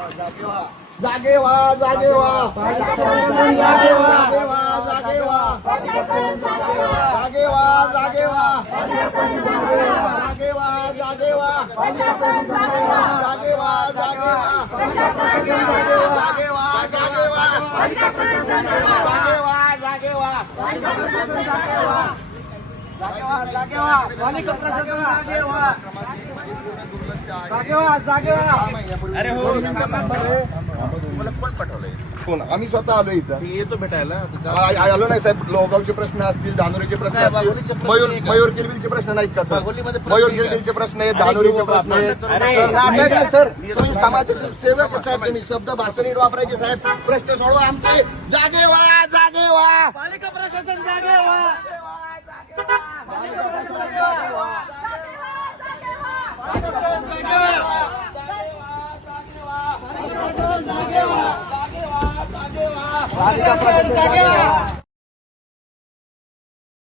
जागे व्हा, जागे व्हा, जागे व्हा, जागे व्हा, जागे व्हा, जागे व्हा, जागे व्हा, जागे व्हा, जागे व्हा, जागे व्हा, जागे व्हा, जागे व्हा, जागे व्हा, जागे व्हा, पालिका प्रशासन जागे व्हा, जागे व्हा, जागे व्हा. अरे हो मला कोण पाठवलंय? कोण? आम्ही स्वतः आलो इथं. मी येतो भेटायला. आलो नाही साहेब. लोहगावचे प्रश्न असतील, धानोरीचे प्रश्न साहेब, असतील, वाघोलीचे प्रश्न नाही का? मयूर किरविलचे प्रश्न नाहीत का सर? वाघोलीमध्ये प्रश्न मयूर नाही का? किरविलचे प्रश्न आहेत, अरे धानोरीचे बाबा, प्रश्न आहेत. अरे, सर, नाटक नाही सर. मी तुम्ही येतो. समाजाचे सेवक आहेत साहेब. तुम्ही शब्द भाषण नीट वापरायचे साहेब. प्रश्न सोडवा आमचे. जागे व्हा, जागे व्हा, पालिका प्रशासन जागे व्हा. पालिका प्रशासन जागे व्हा.